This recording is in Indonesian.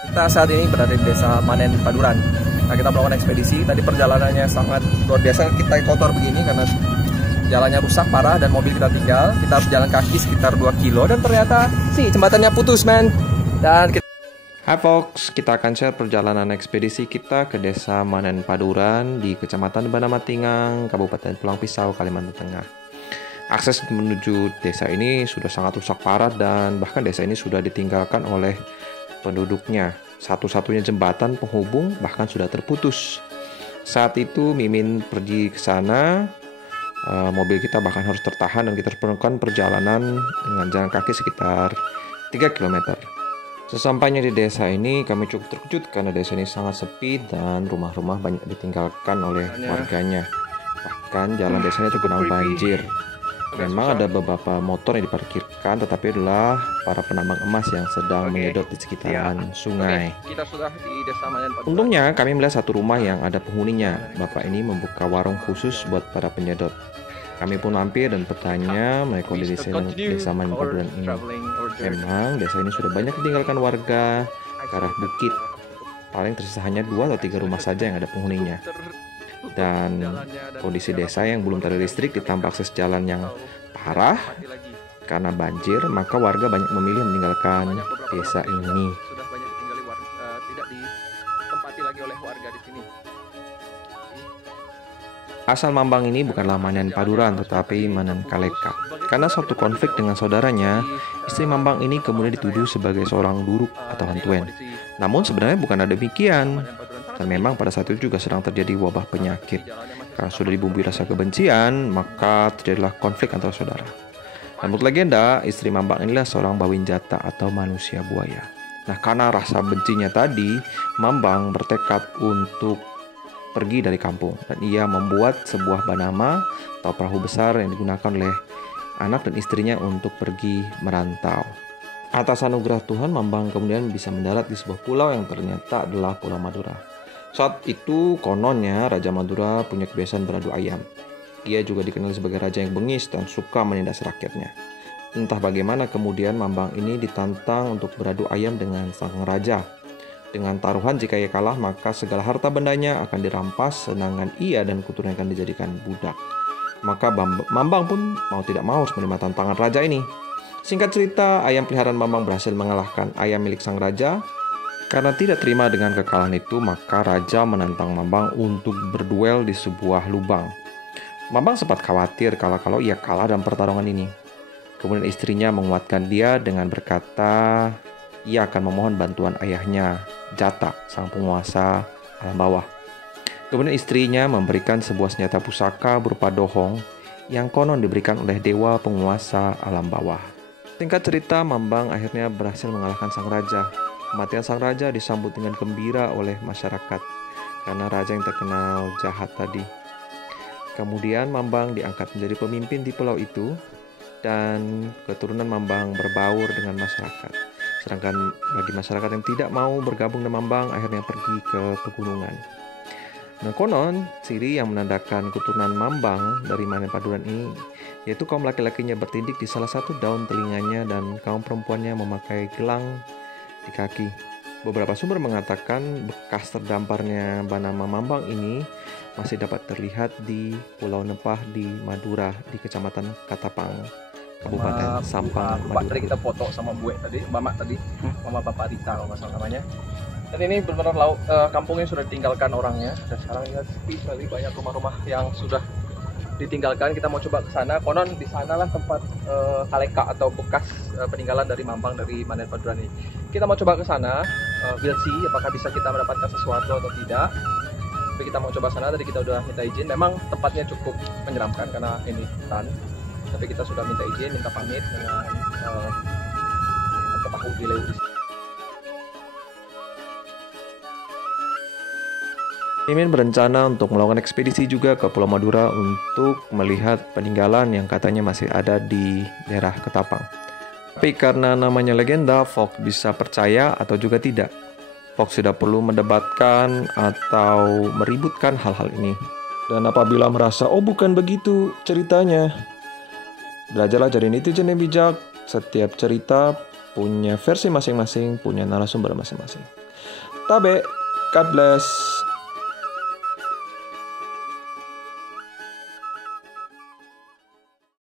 Kita saat ini berada di Desa Manen Paduran. Nah, kita melakukan ekspedisi. Tadi perjalanannya sangat luar biasa. Kita kotor begini karena jalannya rusak parah dan mobil kita tinggal. Kita harus jalan kaki sekitar 2 kilo dan ternyata jembatannya putus, man. Dan kita... Hai folks, kita akan share perjalanan ekspedisi kita ke Desa Manen Paduran di Kecamatan Banamatingang, Kabupaten Pulang Pisau, Kalimantan Tengah. Akses menuju desa ini sudah sangat rusak parah dan bahkan desa ini sudah ditinggalkan oleh penduduknya. Satu-satunya jembatan penghubung bahkan sudah terputus. Saat itu Mimin pergi ke sana, mobil kita bahkan harus tertahan dan kita harus melakukan perjalanan dengan jalan kaki sekitar 3 km. Sesampainya di desa ini kami cukup terkejut karena desa ini sangat sepi dan rumah-rumah banyak ditinggalkan oleh warganya. Bahkan jalan desanya tergenang banjir. Memang ada beberapa motor yang diparkirkan, tetapi adalah para penambang emas yang sedang menyedot di sekitaran sungai. Kita sudah di Desa Manen Paduran. Untungnya kami melihat satu rumah yang ada penghuninya. Bapak ini membuka warung khusus buat para penyedot. Kami pun mampir dan bertanya mengenai kondisi Desa Manen Paduran ini. Memang desa ini sudah banyak ditinggalkan warga ke arah bukit. Paling tersisa hanya 2 atau 3 rumah saja yang ada penghuninya. Dan kondisi desa yang belum terlistrik ditambah akses jalan yang parah karena banjir, maka warga banyak memilih meninggalkan desa ini. Sudah banyak ditinggali tidak ditempati lagi oleh warga di sini. Asal Mambang ini bukanlah Manen Paduran tetapi Manen Kaleka. Karena suatu konflik dengan saudaranya, istri Mambang ini kemudian dituduh sebagai seorang duruk atau hantuen. Namun sebenarnya bukan demikian. Dan memang pada saat itu juga sedang terjadi wabah penyakit. Karena sudah dibumbui rasa kebencian, maka terjadilah konflik antara saudara. Dan menurut legenda, istri Mambang inilah seorang bawin jata atau manusia buaya. Nah, karena rasa bencinya tadi, Mambang bertekad untuk pergi dari kampung. Dan ia membuat sebuah banama atau perahu besar yang digunakan oleh anak dan istrinya untuk pergi merantau. Atas anugerah Tuhan, Mambang kemudian bisa mendarat di sebuah pulau yang ternyata adalah Pulau Madura. Saat itu kononnya Raja Madura punya kebiasaan beradu ayam. Ia juga dikenal sebagai raja yang bengis dan suka menindas rakyatnya. Entah bagaimana kemudian Mambang ini ditantang untuk beradu ayam dengan sang raja. Dengan taruhan jika ia kalah maka segala harta bendanya akan dirampas, sedangkan ia dan keturunannya akan dijadikan budak. Maka Mambang pun mau tidak mau harus menerima tantangan raja ini. Singkat cerita, ayam peliharaan Mambang berhasil mengalahkan ayam milik sang raja. Karena tidak terima dengan kekalahan itu, maka raja menantang Mambang untuk berduel di sebuah lubang. Mambang sempat khawatir kalau ia kalah dalam pertarungan ini. Kemudian istrinya menguatkan dia dengan berkata, ia akan memohon bantuan ayahnya, Jata, sang penguasa alam bawah. Kemudian istrinya memberikan sebuah senjata pusaka berupa dohong yang konon diberikan oleh dewa penguasa alam bawah. Singkat cerita, Mambang akhirnya berhasil mengalahkan sang raja. Kematian sang raja disambut dengan gembira oleh masyarakat karena raja yang terkenal jahat tadi. Kemudian Mambang diangkat menjadi pemimpin di pulau itu dan keturunan Mambang berbaur dengan masyarakat. Sedangkan bagi masyarakat yang tidak mau bergabung dengan Mambang akhirnya pergi ke pegunungan. Nah, konon ciri yang menandakan keturunan Mambang dari Manen Paduran ini yaitu kaum laki-lakinya bertindik di salah satu daun telinganya dan kaum perempuannya memakai gelang di kaki. Beberapa sumber mengatakan bekas terdamparnya banama Mambang ini masih dapat terlihat di Pulau Nepah di Madura di Kecamatan Katapang, Kabupaten Sampang, Madura. Tadi kita foto sama Bue tadi, Mama tadi, Mama Bapak Rita kalau nggak salah namanya. Dan ini benar-benar kampungnya sudah ditinggalkan orangnya. Dan sekarang lihat sepi sekali, banyak rumah-rumah yang sudah ditinggalkan. Kita mau coba ke sana. Konon di sanalah tempat kaleka atau bekas peninggalan dari Mambang dari Manen Paduran ini. Kita mau coba ke sana, we'll see apakah bisa kita mendapatkan sesuatu atau tidak. Tapi kita mau coba sana. Tadi kita udah minta izin. Memang tempatnya cukup menyeramkan karena ini hutan. Tapi kita sudah minta izin, minta pamit dengan Pak Wileu. Mimin berencana untuk melakukan ekspedisi juga ke Pulau Madura untuk melihat peninggalan yang katanya masih ada di daerah Ketapang. Tapi karena namanya legenda, Fox bisa percaya atau juga tidak. Fox tidak perlu mendebatkan atau meributkan hal-hal ini. Dan apabila merasa, oh bukan begitu ceritanya, belajarlah jadi netizen yang bijak Setiap cerita punya versi masing-masing, punya narasumber masing-masing. Tabe, God bless.